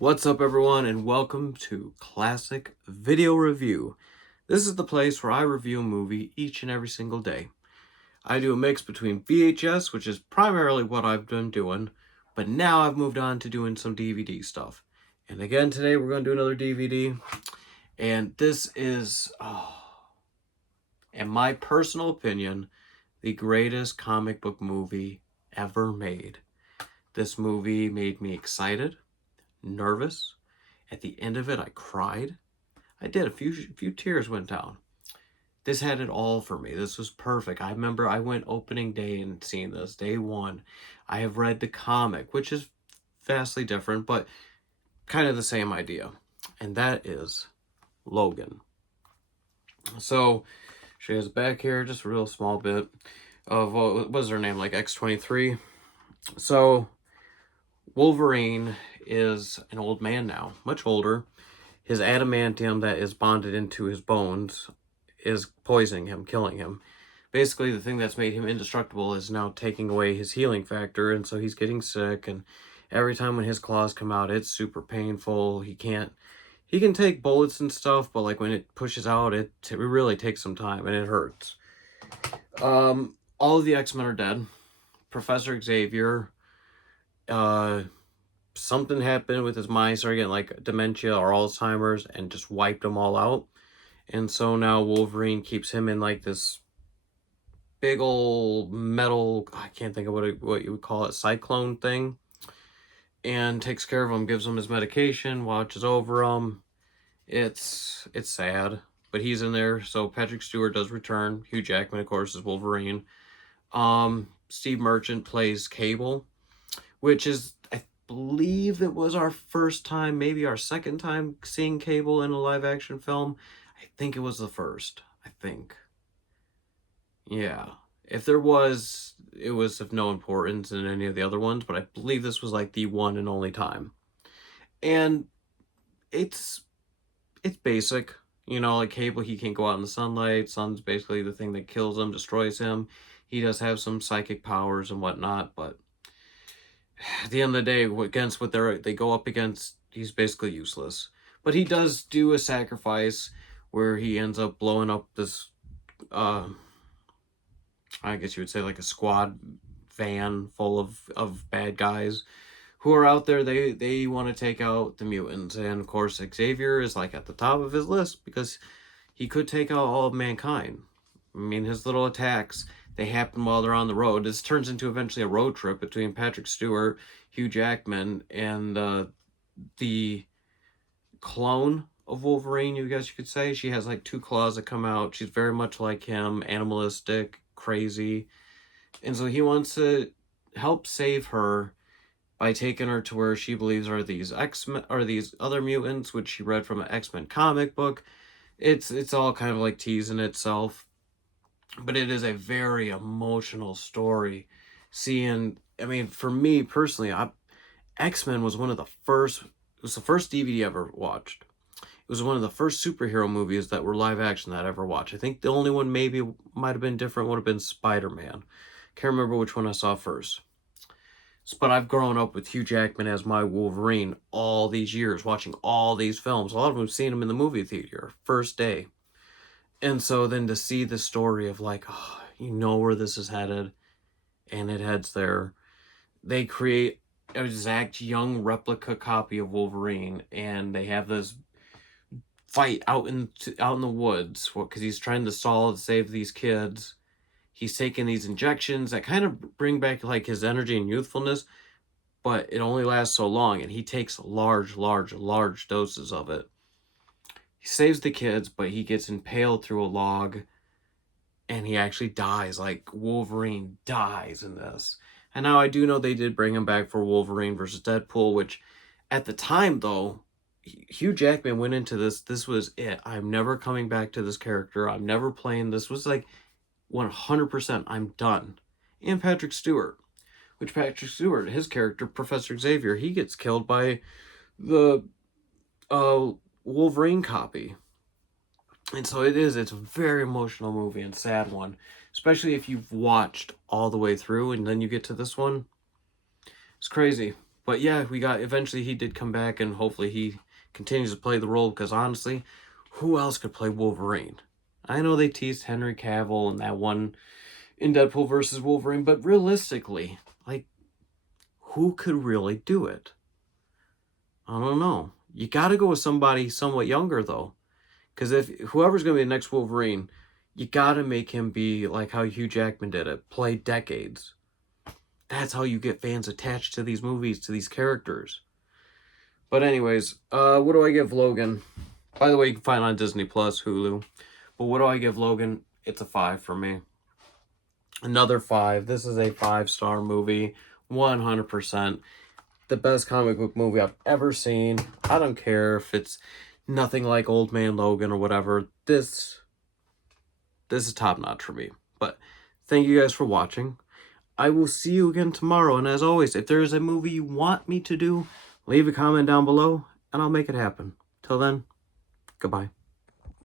What's up, everyone, and welcome to Classic Video Review. This is the place where I review a movie each and every single day. I do a mix between VHS, which is primarily what I've been doing, but now I've moved on to doing some DVD stuff. And again, today we're going to do another DVD, and this is, in my personal opinion, the greatest comic book movie ever made. This movie made me excited, nervous. At the end of it, I cried. I did. A few tears went down. This had it all for me. This was perfect. I remember I went opening day and seeing this, day one. I have read the comic, which is vastly different, but kind of the same idea. And that is Logan. So, she has back here, just a real small bit of, what was her name, like X-23? So, Wolverine is an old man now, much older. His adamantium that is bonded into his bones is poisoning him, killing him. Basically, the thing that's made him indestructible is now taking away his healing factor, and so he's getting sick, and every time when his claws come out, it's super painful. He can take bullets and stuff, but like when it pushes out, it really takes some time, and it hurts. All of the X-Men are dead. Professor Xavier, something happened with his mind, started getting like dementia or Alzheimer's and just wiped them all out. And so now Wolverine keeps him in like this big old metal, I can't think of what you would call it, cyclone thing, and takes care of him, gives him his medication, watches over him. It's sad, but he's in there. So Patrick Stewart does return. Hugh Jackman, of course, is Wolverine. Steve Merchant plays Cable, which is, I believe it was our first time, maybe our second time seeing Cable in a live action film. I think it was the first. I think. Yeah. If there was, it was of no importance in any of the other ones, but I believe this was like the one and only time. And it's basic. You know, like Cable, he can't go out in the sunlight. Sun's basically the thing that kills him, destroys him. He does have some psychic powers and whatnot, but at the end of the day, against what they go up against, he's basically useless. But he does do a sacrifice where he ends up blowing up this, I guess you would say like a squad van full of bad guys who are out there. They want to take out the mutants, and of course Xavier is like at the top of his list because he could take out all of mankind. I mean, his little attacks, they happen while they're on the road. This turns into eventually a road trip between Patrick Stewart, Hugh Jackman, and the clone of Wolverine, you guess you could say. She has like two claws that come out. She's very much like him, animalistic, crazy. And so he wants to help save her by taking her to where she believes are these X-Men, or these other mutants, which she read from an X-Men comic book. It's all kind of like teasing itself, but it is a very emotional story. Seeing, I mean, for me personally, X-Men was one of the first. It was the first DVD I ever watched. It was one of the first superhero movies that were live action that I ever watched. I think the only one maybe might have been different would have been Spider-Man. Can't remember which one I saw first. But I've grown up with Hugh Jackman as my Wolverine all these years, watching all these films. A lot of them seen him in the movie theater, first day. And so then to see the story of like, oh, you know where this is headed, and it heads there. They create an exact young replica copy of Wolverine, and they have this fight out in the woods because he's trying to save these kids. He's taking these injections that kind of bring back like his energy and youthfulness, but it only lasts so long, and he takes large doses of it. He saves the kids, but he gets impaled through a log, and he actually dies. Like, Wolverine dies in this. And now I do know they did bring him back for Wolverine versus Deadpool, which at the time, though, Hugh Jackman went into this was it. I'm never coming back to this character. I'm never playing. This was like 100%, I'm done. And Patrick Stewart, his character, Professor Xavier, he gets killed by the Wolverine copy. And so it's a very emotional movie and sad one, especially if you've watched all the way through and then you get to this one. It's crazy. But yeah, eventually he did come back, and hopefully he continues to play the role, because honestly, who else could play Wolverine? I know they teased Henry Cavill in that one in Deadpool versus Wolverine, but realistically, like, who could really do it? I don't know. You got to go with somebody somewhat younger, though. Because if whoever's going to be the next Wolverine, you got to make him be like how Hugh Jackman did it, play decades. That's how you get fans attached to these movies, to these characters. But anyways, what do I give Logan? By the way, you can find it on Disney Plus, Hulu. But what do I give Logan? It's a 5 for me. Another 5. This is a 5-star movie, 100%. The best comic book movie I've ever seen. I don't care if it's nothing like Old Man Logan or whatever. This is top notch for me. But thank you guys for watching. I will see you again tomorrow. And as always, if there is a movie you want me to do, leave a comment down below and I'll make it happen. Till then, goodbye.